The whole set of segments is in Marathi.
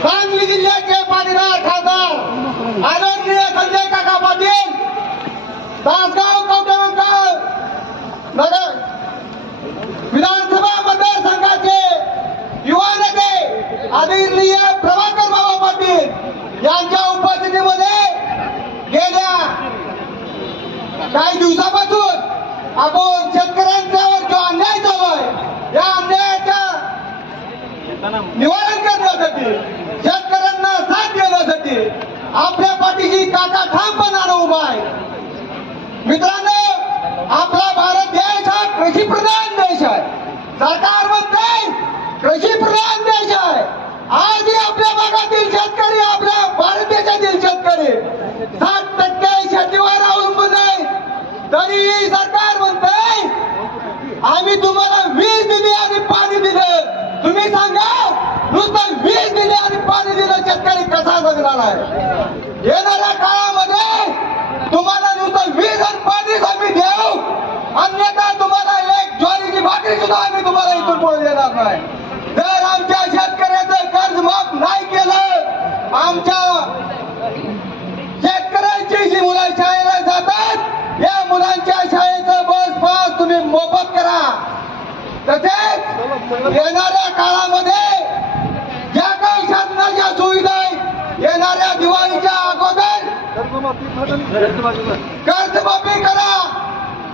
शिवसेनेचा खासदार आदरणीय संजय काका पाटील तासगाव कवठेमंकाळ नगर विधानसभा मतदारसंघाचे युवा नेते आदरणीय प्रभाकर बाबा पाटील यांच्या उपस्थितीमध्ये गेल्या काही दिवसापासून आपण शेतकऱ्यांच्यावर जो अन्याय चालू आहे या अन्यायाच्या निवारण करण्यासाठी शेतकऱ्यांना साथ देण्यासाठी आपल्या पाठीशी काका ठामपणानं उभा आहे मित्रांनो आपला भारत देश हा कृषी प्रधान देश आहे. सरकार म्हणते कृषी प्रधान देश आहे. आजही आपल्या भागातील शेतकरी आपल्या भारत देशातील शेतकरी साठ टक्के शेतीवर अवलंबून आहे. तरीही सरकार म्हणते आम्ही तुम्हाला वीज दिली आणि पाणी दिलं. तुम्ही सांगा नुसतं वीज दिली आणि पाणी दिलं शेतकरी कसा जगणार आहे? येणाऱ्या काळामध्ये तुम्हाला नुसतं वीज आणि पाणीच आम्ही देऊ अन्यथा तुम्हाला एक ज्वारीची भाकरी सुद्धा आम्ही तुम्हाला इथून नाही जर आमच्या शेतकऱ्याचं कर्ज माफ नाही केलं आमच्या शेतकऱ्यांची जी मुलं शाळेला जातात या मुलांच्या शाळेचं बस पास तुम्ही मोफत करा. तसेच येणाऱ्या काळामध्ये ज्या काही शासनाच्या सुविधा येणाऱ्या दिवाळीच्या अगोदर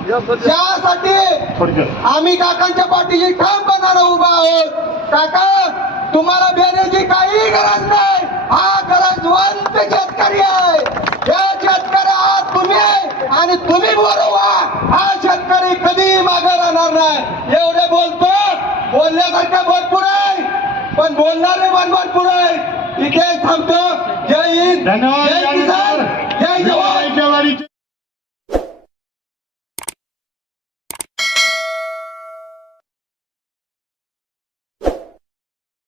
त्यासाठी आम्ही काकांच्या पाठीशी ठामपणानं उभा आहोत. काका तुम्हाला देण्याची काही गरज नाही. हा गरजवंत शेतकरी आहे. या शेतकरी हा तुम्ही आहे आणि तुम्ही बरोबर हा शेतकरी कधी मागे राहणार नाही. एवढे बोलतो. बोलण्यासारखं भरपूर आहे. पण बोलणारे मन भरपूर आहे इथे थांबतो. जय हिंद. धन्यवाद. जय किसान. जय जवान.